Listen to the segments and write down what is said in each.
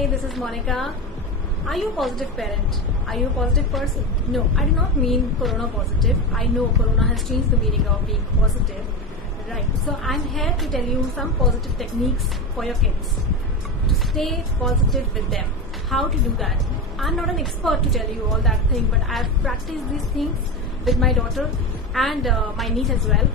Hi, this is Monica. Are you a positive parent? Are you a positive person? No, I do not mean corona positive. I know corona has changed the meaning of being positive. Right. So I'm here to tell you some positive techniques for your kids to stay positive with them. How to do that? I'm not an expert to tell you all that thing, but I've practiced these things with my daughter and my niece as well.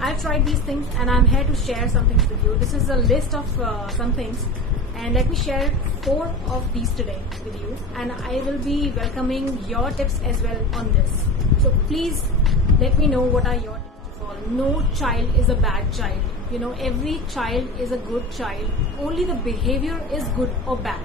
I've tried these things and I'm here to share some things with you. This is a list of some things, and let me share 4 of these today with you, and I will be welcoming your tips as well on this. So please let me know what are your tips to follow. No child is a bad child. You know, every child is a good child. Only the behavior is good or bad.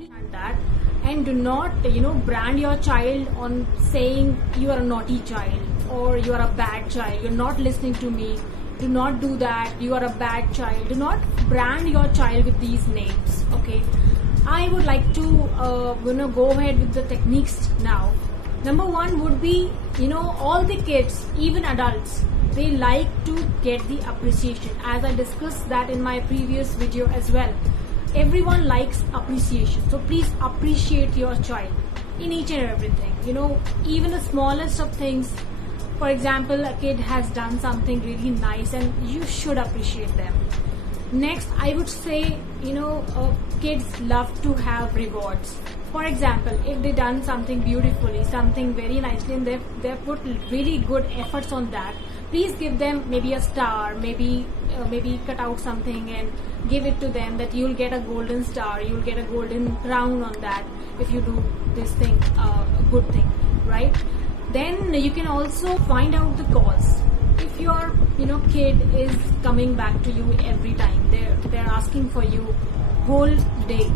And that, and do not brand your child on saying you are a naughty child or you are a bad child, you're not listening to me, do not do that, you are a bad child. Do not brand your child with these names. Okay, I would like to go ahead with the techniques now. Number 1 would be, all the kids, even adults, they like to get the appreciation, as I discussed that in my previous video as well. Everyone likes appreciation, so please appreciate your child in each and everything. Even the smallest of things. For example, a kid has done something really nice and you should appreciate them. Next, I would say, kids love to have rewards. For example, if they done something beautifully, something very nicely, and they've put really good efforts on that, please give them maybe a star, maybe cut out something and give it to them, that you'll get a golden star, you'll get a golden crown on that if you do this thing, a good thing, right? Then you can also find out the cause. If your kid is coming back to you every time, they're asking for you whole day,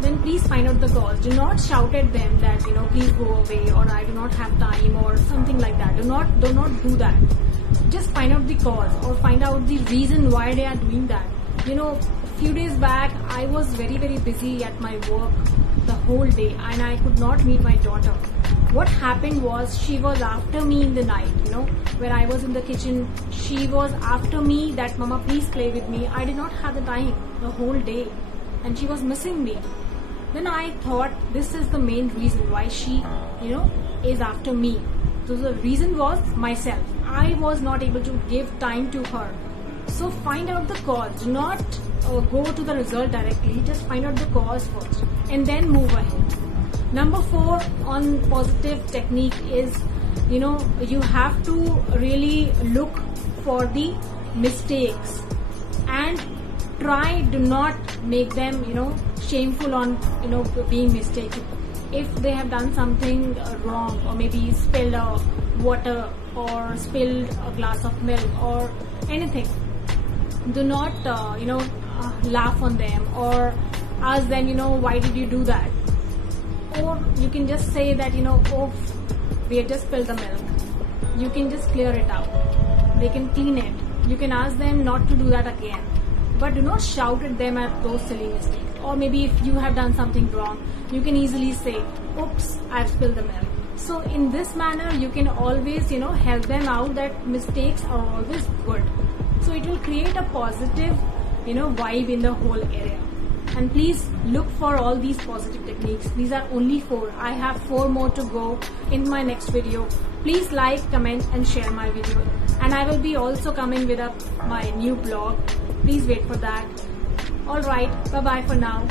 then please find out the cause. Do not shout at them that please go away, or I do not have time, or something like that. Do not do that. Just find out the cause, or find out the reason why they are doing that. A few days back I was very busy at my work the whole day and I could not meet my daughter. What happened was, she was after me in the night, when I was in the kitchen. She was after me that, Mama, please play with me. I did not have the time the whole day and she was missing me. Then I thought, this is the main reason why she, is after me. So the reason was myself. I was not able to give time to her. So find out the cause. Do not go to the result directly. Just find out the cause first and then move ahead. Number 4 on positive technique is, you have to really look for the mistakes and do not make them, shameful on, being mistaken. If they have done something wrong, or maybe spilled water or spilled a glass of milk or anything, do not, laugh on them or ask them, why did you do that? Or you can just say that, oh, we had just spilled the milk. You can just clear it out. They can clean it. You can ask them not to do that again. But do not shout at them at those silly mistakes. Or maybe if you have done something wrong, you can easily say, oops, I've spilled the milk. So in this manner, you can always, help them out that mistakes are always good. So it will create a positive, vibe in the whole area. And please look for all these positive techniques. These are only 4. I have 4 more to go in my next video. Please like, comment and share my video. And I will be also coming with my new blog. Please wait for that. Alright, bye bye for now.